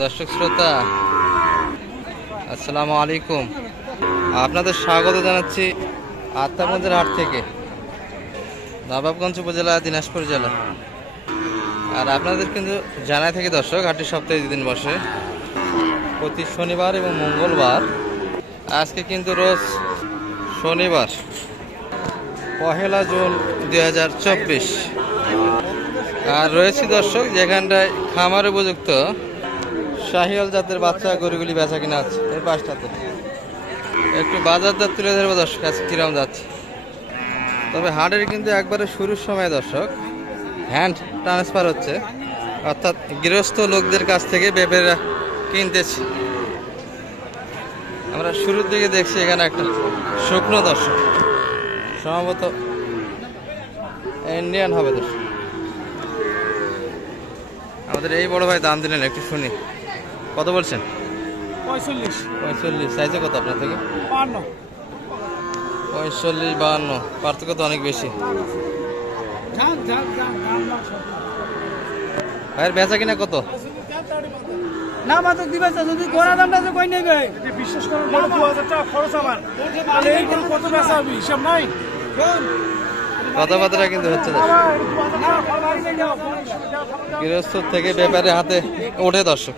দর্শক শ্রোতা আসসালামু আলাইকুম, আপনাদের স্বাগত জানাচ্ছি আত্মাগঞ্জের হাট থেকে, নবাবগঞ্জ উপজেলা, দিনাজপুর জেলা। আর আপনাদের কিন্তু জানাই থাকি দর্শক, হাটটি সপ্তাহে 2 দিন বসে, প্রতি শনিবার এবং মঙ্গলবার। আজকে কিন্তু রোজ শনিবার 1 জুন 2024। আর রয়েছে দর্শক যেখানটায় খামার উপযুক্ত শাহিওয়াল জাতের বাচ্চা গরুগুলি বেচা কিনা আছে। এর পাশটাতে একটু বাজার দর তুলে ধরবো দর্শক, আজকে কিরম যাচ্ছে। তবে হাটের কিন্তু একবারে শুরুর সময় দর্শক হ্যান্ড ট্রান্সফার হচ্ছে, অর্থাৎ গৃহস্থ লোকদের কাছ থেকে ব্যাপারীরা কিনতেছে। আমরা শুরুর দিকে দেখছি এখানে একটা শুকনো দর্শক, সম্ভবত ইন্ডিয়ান হবে দর্শক। আমাদের এই বড় ভাই দাম দিলেন, একটু শুনি কত বলছেন। 45 সাইজে কত আপনার থেকে? 45-52, পার্থক্য তো অনেক বেশি। ভাইয়ের বেচা কিনা কত? না মাত্র দিবে, যদি গোড়া দামটা যে কই নেবে বিশ্বাস করো, 2000 টাকা খরচ আমার, তাহলে এই কোন কত বেচা হবে হিসাব নাই। কথাবার্তা কিন্তু হচ্ছে গৃহস্থ থেকে ব্যাপারে হাতে ওঠে দর্শক।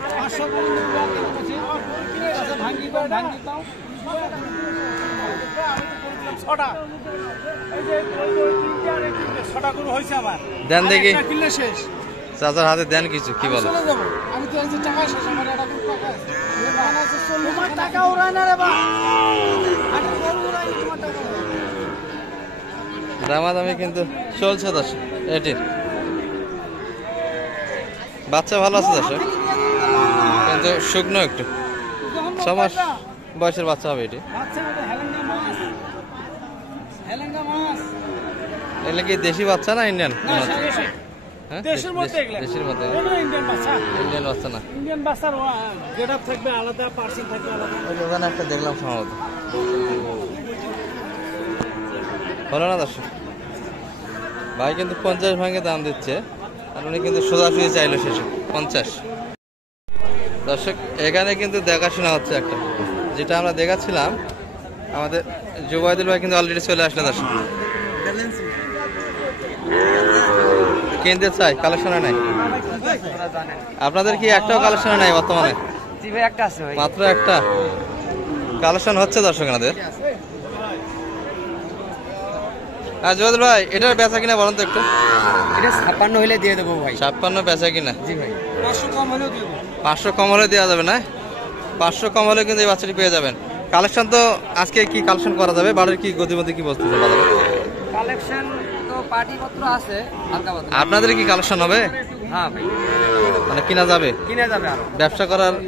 দেন দেখি চাচার হাতে, দেন কিছু, কি বলে? দামাদামি কিন্তু চলছে দর্শক। এটির বাচ্চা ভালো আছে দর্শক, কিন্তু শুকনো একটু, 6 মাস বয়সের বাচ্চা হবে এটি। এগুলো কি দেশি বাচ্চা না ইন্ডিয়ান? দেশের মধ্যে ইন্ডিয়ান বাচ্চা না, ইন্ডিয়ান বাচ্চার গেটআপ থাকবে আলাদা, পার্সিং থাকবে আলাদা। ওখানে একটা দেখলাম সম্ভবত, হলো না দর্শক। ভাই কিন্তু 50 ভাঙে দাম দিচ্ছে, আর উনি কিন্তু সোজাসুজি চাইলো শেষে 50। দর্শক এখানে কিন্তু দেখাশোনা হচ্ছে একটা, যেটা আমরা দেখাচ্ছিলাম। আমাদের জুবাইদুল ভাই কিন্তু অলরেডি চলে আসলে দর্শক, কিনতে চাই, কালেকশনে নাই। আপনাদের কি একটাও কালেকশনে নাই বর্তমানে? মাত্র একটা কালেকশন হচ্ছে দর্শক আমাদের। আর জুবাইদুল ভাই এটার বেচা কিনা বলেন তো একটু। এটা 56 হইলে দিয়ে দেবো ভাই। 56 বেচা কিনা? জি ভাই। 500 কম হলেও দেব। 500 কম হলে দেওয়া যাবে না? 500 কম হলে কিন্তু এই বাচ্চাটি পেয়ে যাবেন। কালেকশন তো আজকে কি কালেকশন করা যাবে? বাড়ির কি গতিমতি কি বলতেছে বাজারে? কালেকশন তো পাটিপত্র আছে হালকা পাতলা। আপনাদের কি কালেকশন হবে? হ্যাঁ ভাই, মানে কিনা যাবে? কিনা যাবে, আরো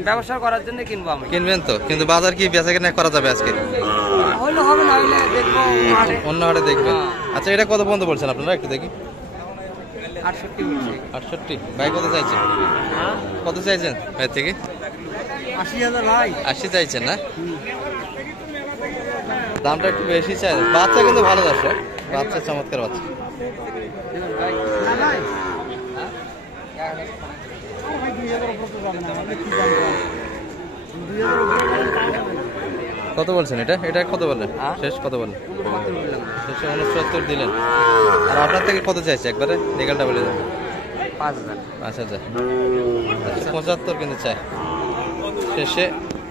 ব্যবসা করার জন্য কিনবো আমি। কিনবেন তো, কিন্তু বাজার কি বেচা কিনা করা যাবে আজকে? হইলে হবে, না হইলে দেখবো অন্য হাটে দেখবেন। আচ্ছা এটা কত পর্যন্ত বলছেন আপনারা, একটু দেখি। 68 বলছি। 68 ভাই কত চাইছেন? কত চাইছেন ভাই থেকে? 80,000 ভাই। 80 চাইছেন না? দামটা একটু বেশি চাই। বাচ্চা কিন্তু ভালো দর্শক, বাচ্চা চমৎকার বাচ্চা। কত বলছেন এটা? এটা কত বললেন শেষ? কত বললেন শেষে? 69 দিলেন। আর আপনার থেকে কত চাইছে একবারে নিকালটা বলে দেন? 5,000। 75 কিন্তু চাই, শেষে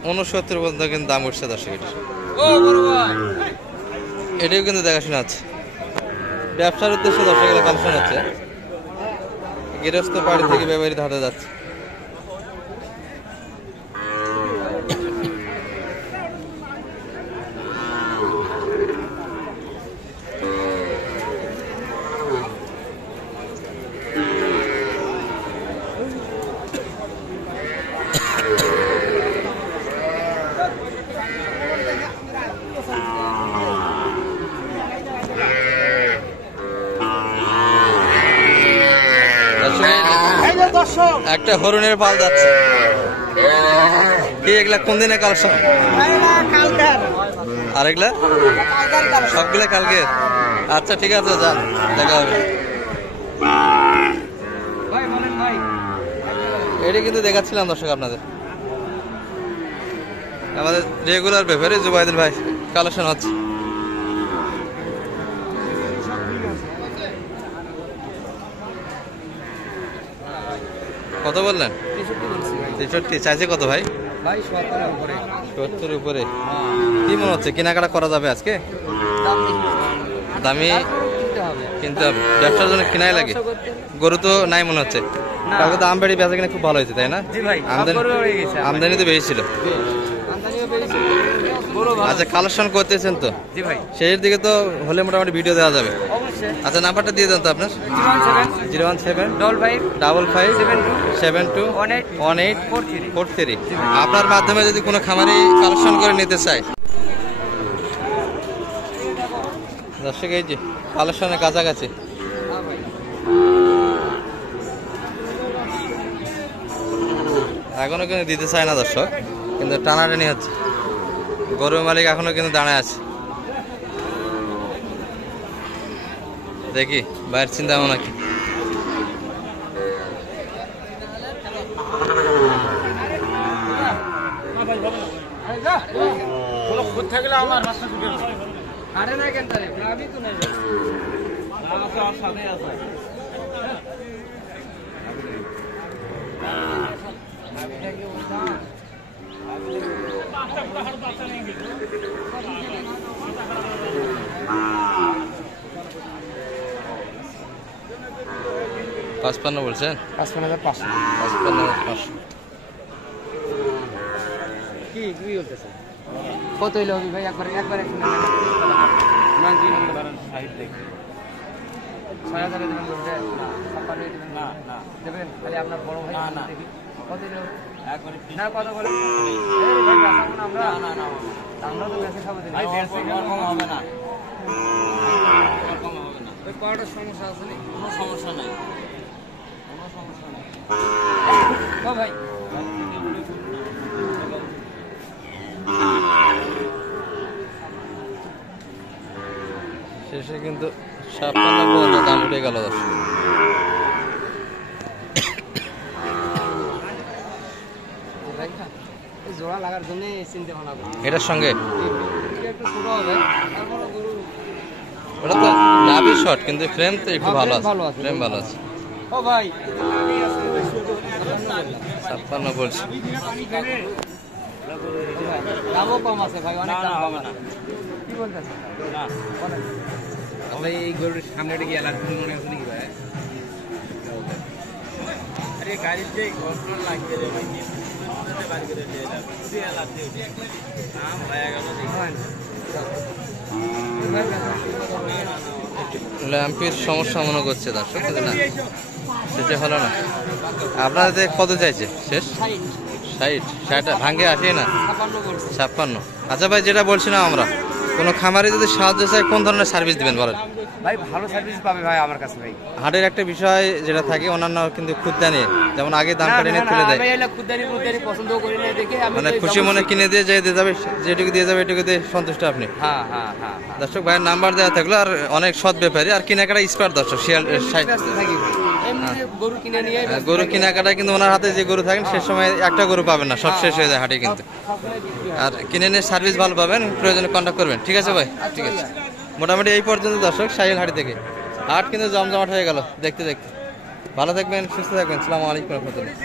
69 পর্যন্ত কিন্তু দাম উঠছে দর্শক। এটাও কিন্তু দেখাশোনা আছে, ব্যবসার উদ্দেশ্যে দর্শকের কালেকশন হচ্ছে, গৃহস্থ বাড়ি থেকে ব্যবহৃত হাতে যাচ্ছে। একটা হরিণের পাল যাচ্ছে, কি এগুলা কোন দিনের কালেকশন? আর এগুলা সবগুলা কালকে? আচ্ছা ঠিক আছে, যান দেখা হবে। এটি কিন্তু দেখাচ্ছিলাম দর্শক আপনাদের। আমাদের রেগুলার ব্যাপারে জুবাইদুল ভাই কালেকশন হচ্ছে। কত বললেন? 63 চাইছে কত ভাই? 70 উপরে। কি মনে হচ্ছে কেনাকাটা করা যাবে আজকে? দামি কিনতে হবে, ব্যবসার জন্য কেনাই লাগে। গরু তো নাই মনে হচ্ছে, কালকে তো আমবাড়ি বেচা কিনা খুব ভালো হয়েছে তাই না? আমদানি তো বেশি ছিল। আচ্ছা কালেকশন করতেছেন তো শেষের দিকে তো হলে মোটামুটি ভিডিও দেওয়া যাবে। আচ্ছা নাম্বারটা দিয়ে দেন তো আপনার। 0175572721843। আপনার মাধ্যমে যদি কোনো খামারি কালেকশন করে নিতে চায় দর্শক, এই যে কালেকশনের কাছাকাছি এখনো কিন্তু দিতে চায় না দর্শক, কিন্তু টানাটানি হচ্ছে। গরুর মালিক এখনো কিন্তু দাঁড়ায় আছে। দেখি বাইরের চিন্তা ভাবনা কি। পাঁচপান্ন বলছেন? 55,500। কত হইলো ভাই? একবার দেবেন খালি আপনার বড় ভাই। কত হইলো? না কত বলে আমরা তো বেশি খাবো হবে না। কয়টা সমস্যা আছে? কোনো সমস্যা নাই, কোনো সমস্যা নেই ভাই। শেষে কিন্তু 56 পর্যন্ত দাম উঠে গেল দর্শক। জোড়া লাগার জন্য চিন্তা ভাবনা করি। এটার সঙ্গে একটু ছোট হবে, তারপরে গরু ওটা তো লাভই শর্ট, কিন্তু ফ্রেম তো একটু ভালো আছে। ফ্রেম ভালো আছে। ও ভাই 56 বলছি। দামও কম আছে ভাই, অনেক দাম কম না। কি বলতেছেন? না ভাই এই গরুর সামনে গিয়ে এলাকা মনে হচ্ছে নাকি ভাই? আরে গাড়ির যে কন্ট্রোল লাগছে রে ভাই, বাড়ি করে দিয়ে দাও দিয়ে লাগছে নাম হয়ে গেল ল্যাম্পের সমস্যা মনে করছে দর্শক, কিন্তু না সেটা হলো না। আপনাদের কত চাইছে শেষ? 60 ভাঙ্গে আসে না 56। আচ্ছা ভাই যেটা বলছিলাম আমরা, কোনো খামারে যদি সাহায্য চাই কোন ধরনের সার্ভিস দিবেন বলেন? ভাই ভালো সার্ভিস পাবে ভাই আমার কাছে ভাই। হাটের একটা বিষয় যেটা থাকে অন্যান্য কিন্তু খুদ্দানি, যেমন আগে দাম কাটে নিয়ে তুলে দেয়, পছন্দ করি না দেখে মানে খুশি মনে কিনে দিয়ে দিয়ে যাবে, যেটুকু দিয়ে যাবে এটুকু দিয়ে সন্তুষ্ট আপনি। হ্যাঁ। দর্শক ভাইয়ের নাম্বার দেওয়া থাকলো, আর অনেক সৎ ব্যাপারী আর কেনাকাটা এক্সপার্ট দর্শক। গরু কেনাকাটা কিন্তু ওনার হাতে যে গরু থাকেন সে সময় একটা গরু পাবেন না, সব শেষ হয়ে যায় হাটে কিন্তু। আর কিনে নিয়ে সার্ভিস ভালো পাবেন, প্রয়োজনে কন্ট্যাক্ট করবেন। ঠিক আছে ভাই, ঠিক আছে। মোটামুটি এই পর্যন্ত দর্শক সাহিল হাটি থেকে। হাট কিন্তু জমজমাট হয়ে গেল দেখতে দেখতে। ভালো থাকবেন, সুস্থ থাকবেন। আসসালামু আলাইকুম রহমতুল্লাহ।